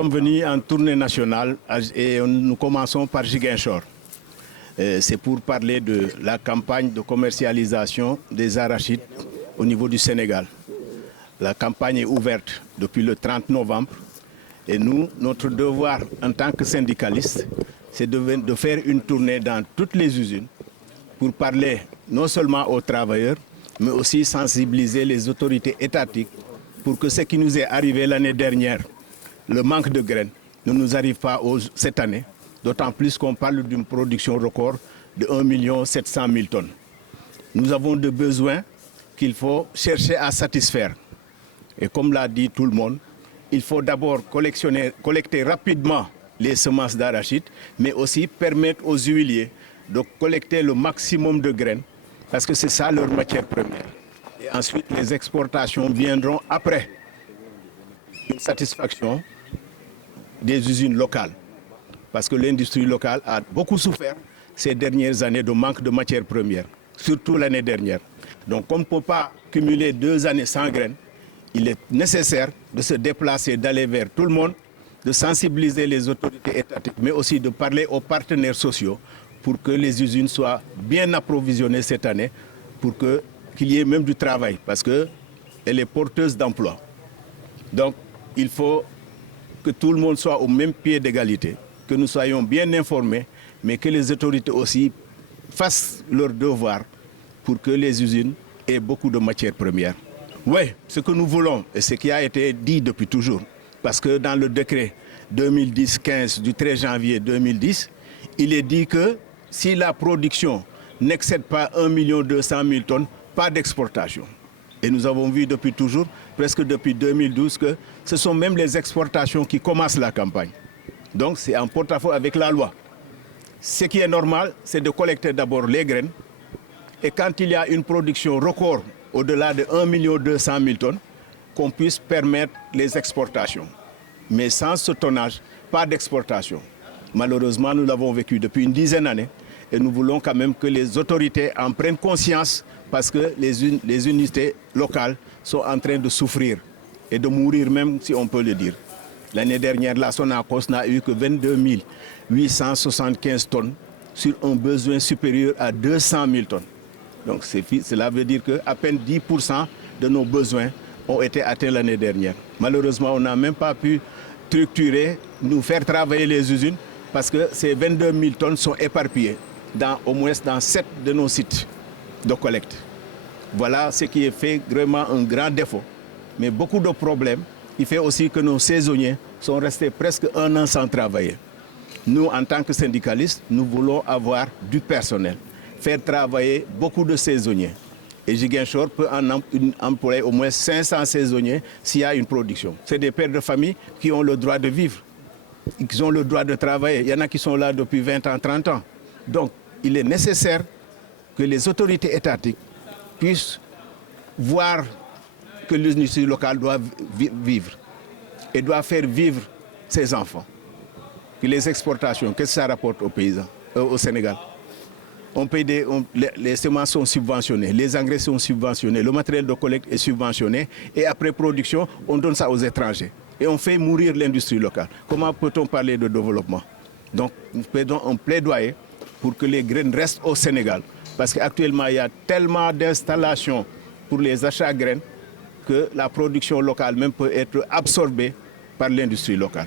sommes venus en tournée nationale et nous commençons par Ziguinchor. C'est pour parler de la campagne de commercialisation des arachides au niveau du Sénégal. La campagne est ouverte depuis le 30 novembre et nous, notre devoir en tant que syndicalistes, c'est de faire une tournée dans toutes les usines pour parler non seulement aux travailleurs, mais aussi sensibiliser les autorités étatiques pour que ce qui nous est arrivé l'année dernière, le manque de graines, ne nous arrive pas cette année, d'autant plus qu'on parle d'une production record de 1 700 000 tonnes. Nous avons des besoins qu'il faut chercher à satisfaire. Et comme l'a dit tout le monde, il faut d'abord collecter rapidement les semences d'arachide, mais aussi permettre aux huiliers de collecter le maximum de graines, parce que c'est ça leur matière première. Et ensuite, les exportations viendront après une satisfaction des usines locales. Parce que l'industrie locale a beaucoup souffert ces dernières années de manque de matières premières, surtout l'année dernière. Donc, comme on ne peut pas cumuler 2 années sans graines, il est nécessaire de se déplacer, d'aller vers tout le monde, de sensibiliser les autorités étatiques, mais aussi de parler aux partenaires sociaux pour que les usines soient bien approvisionnées cette année, pour qu'il y ait même du travail, parce qu'elle est porteuse d'emploi. Donc, il faut que tout le monde soit au même pied d'égalité, que nous soyons bien informés, mais que les autorités aussi fassent leur devoir pour que les usines aient beaucoup de matières premières. Oui, ce que nous voulons, et ce qui a été dit depuis toujours, parce que dans le décret 2010-15 du 13 janvier 2010, il est dit que si la production n'excède pas 1 200 000 tonnes, pas d'exportation. Et nous avons vu depuis toujours, presque depuis 2012, que ce sont même les exportations qui commencent la campagne. Donc c'est en porte-à-faux avec la loi. Ce qui est normal, c'est de collecter d'abord les graines. Et quand il y a une production record au-delà de 1 200 000 tonnes, qu'on puisse permettre les exportations. Mais sans ce tonnage, pas d'exportation. Malheureusement, nous l'avons vécu depuis une dizaine d'années et nous voulons quand même que les autorités en prennent conscience parce que les unités locales sont en train de souffrir et de mourir même, si on peut le dire. L'année dernière, la Sonacos n'a eu que 22 875 tonnes sur un besoin supérieur à 200 000 tonnes. Donc cela veut dire qu'à peine 10% de nos besoins ont été atteints l'année dernière. Malheureusement, on n'a même pas pu structurer, nous faire travailler les usines parce que ces 22 000 tonnes sont éparpillées au moins dans 7 de nos sites de collecte. Voilà ce qui est fait vraiment un grand défaut. Mais beaucoup de problèmes qui fait aussi que nos saisonniers sont restés presque 1 an sans travailler. Nous, en tant que syndicalistes, nous voulons avoir du personnel, faire travailler beaucoup de saisonniers. Et Ziguinchor peut employer au moins 500 saisonniers s'il y a une production. C'est des pères de famille qui ont le droit de vivre, qui ont le droit de travailler. Il y en a qui sont là depuis 20 ans, 30 ans. Donc, il est nécessaire que les autorités étatiques puissent voir que l'industrie locale doit vivre et doit faire vivre ses enfants. Que les exportations, qu'est-ce que ça rapporte aux paysans, au Sénégal? On paye les semences sont subventionnées, les engrais sont subventionnés, le matériel de collecte est subventionné et après production, on donne ça aux étrangers. Et on fait mourir l'industrie locale. Comment peut-on parler de développement? Donc nous faisons un plaidoyer pour que les graines restent au Sénégal. Parce qu'actuellement, il y a tellement d'installations pour les achats de graines que la production locale même peut être absorbée par l'industrie locale.